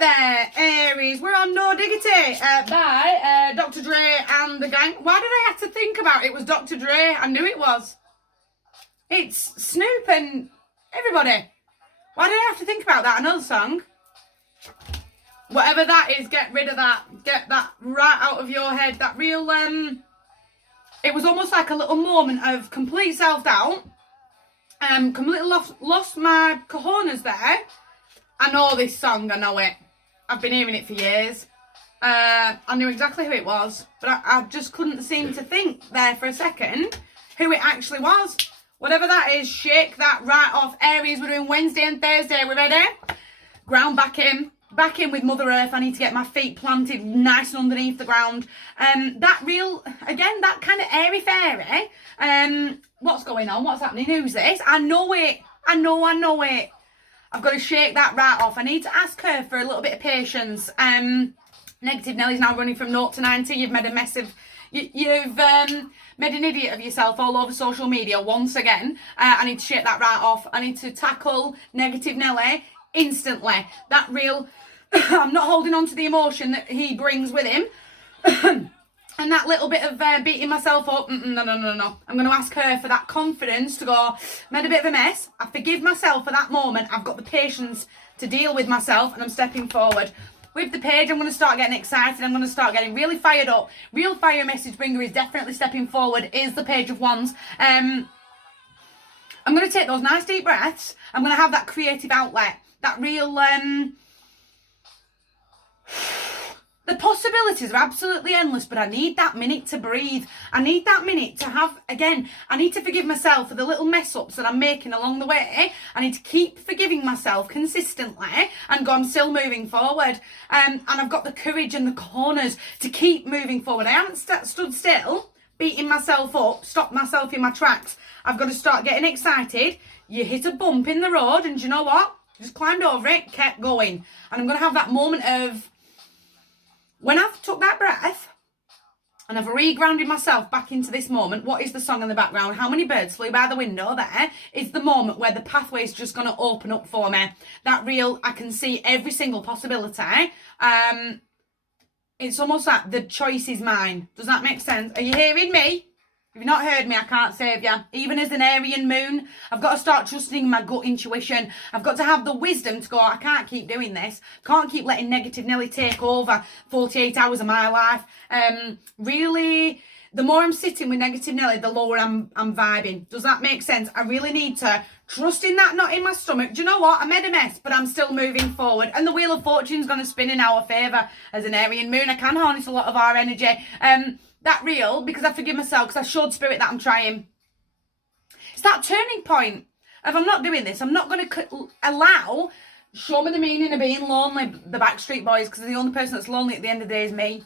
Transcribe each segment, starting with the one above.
there, Aries. We're on No Diggity by Dr. Dre and the gang. Why did I have to think about it was Dr. Dre? I knew it was. It's Snoop and everybody. Why did I have to think about that? Another song. Whatever that is, get rid of that. Get that right out of your head. That real, it was almost like a little moment of complete self-doubt. Completely lost my cojones there. I know this song, I know it. I've been hearing it for years. I knew exactly who it was, but I just couldn't seem to think there for a second who it actually was. Whatever that is, shake that right off. Aries, we're doing Wednesday and Thursday. We're ready? Ground back in. Back in with Mother Earth. I need to get my feet planted nice and underneath the ground. That real, again, that kind of airy-fairy. What's going on? What's happening? Who's this? I know it. I know it. I've got to shake that right off. I need to ask her for a little bit of patience. Negative Nelly's now running from 0 to 90. You've made a mess of... You've made an idiot of yourself all over social media once again. I need to shake that right off. I need to tackle Negative Nelly instantly. That real... I'm not holding on to the emotion that he brings with him. And that little bit of beating myself up, no. I'm going to ask her for that confidence to go, made a bit of a mess. I forgive myself for that moment. I've got the patience to deal with myself and I'm stepping forward. With the page, I'm going to start getting excited. I'm going to start getting really fired up. Real fire message bringer is definitely stepping forward, is the Page of Wands. I'm going to take those nice deep breaths. I'm going to have that creative outlet. That real... The possibilities are absolutely endless, but I need that minute to breathe. I need that minute to have, again, I need to forgive myself for the little mess-ups that I'm making along the way. I need to keep forgiving myself consistently and go, I'm still moving forward. And I've got the courage and the corners to keep moving forward. I haven't stood still, beating myself up, stopped myself in my tracks. I've got to start getting excited. You hit a bump in the road and you know what? Just climbed over it, kept going. And I'm going to have that moment of... When I've took that breath and I've re-grounded myself back into this moment, what is the song in the background? How many birds flew by the window there? Is the moment where the pathway is just going to open up for me. That real, I can see every single possibility. It's almost like the choice is mine. Does that make sense? Are you hearing me? If you've not heard me, I can't save you. Even as an Aryan moon, I've got to start trusting my gut intuition. I've got to have the wisdom to go, I can't keep doing this. Can't keep letting Negative Nelly take over 48 hours of my life. Really, the more I'm sitting with Negative Nelly, the lower I'm vibing. Does that make sense? I really need to trust in that knot in my stomach. Do you know what? I made a mess, but I'm still moving forward. And the Wheel of Fortune's going to spin in our favour. As an Aryan moon, I can harness a lot of our energy. That real, because I forgive myself, because I showed spirit that I'm trying. It's that turning point. If I'm not doing this, I'm not going to allow, show me the meaning of being lonely, the Backstreet Boys, because the only person that's lonely at the end of the day is me.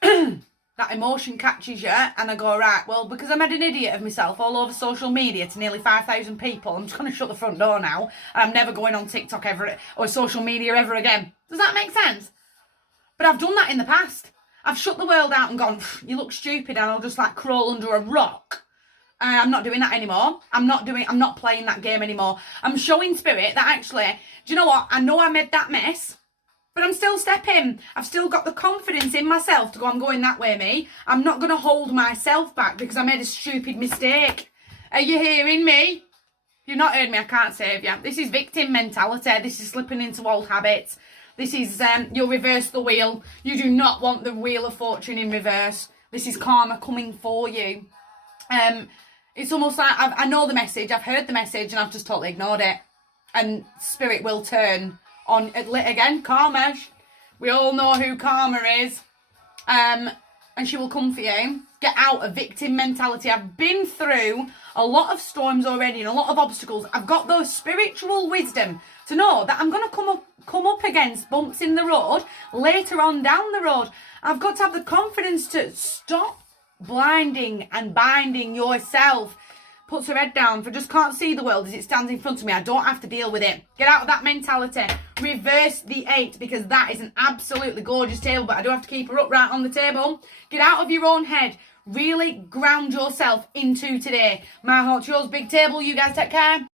That emotion catches you, and I go, right, well, because I made an idiot of myself all over social media to nearly 5,000 people, I'm just going to shut the front door now, and I'm never going on TikTok ever, or social media ever again. Does that make sense? But I've done that in the past. I've shut the world out and gone, you look stupid, and I'll just like crawl under a rock. I'm not doing that anymore. I'm not playing that game anymore. I'm showing spirit that actually, do you know what? I know I made that mess, but I'm still stepping. I've still got the confidence in myself to go, I'm going that way, me. I'm not going to hold myself back because I made a stupid mistake. Are you hearing me? If you've not heard me, I can't save you. This is victim mentality. This is slipping into old habits. This is, you'll reverse the wheel. You do not want the Wheel of Fortune in reverse. This is karma coming for you. It's almost like, I know the message, I've heard the message, and I've just totally ignored it. And spirit will turn on, again, karma. We all know who karma is. And she will come for you. Get out of victim mentality. I've been through a lot of storms already and a lot of obstacles. I've got those spiritual wisdom to know that I'm going to come up against bumps in the road later on down the road. I've got to have the confidence to stop blinding and binding yourself. Puts her head down for just can't see the world as it stands in front of me. I don't have to deal with it. Get out of that mentality. Reverse the 8 because that is an absolutely gorgeous table, but I do have to keep her upright on the table. Get out of your own head. Really ground yourself into today. My heart's yours, big table. You guys take care.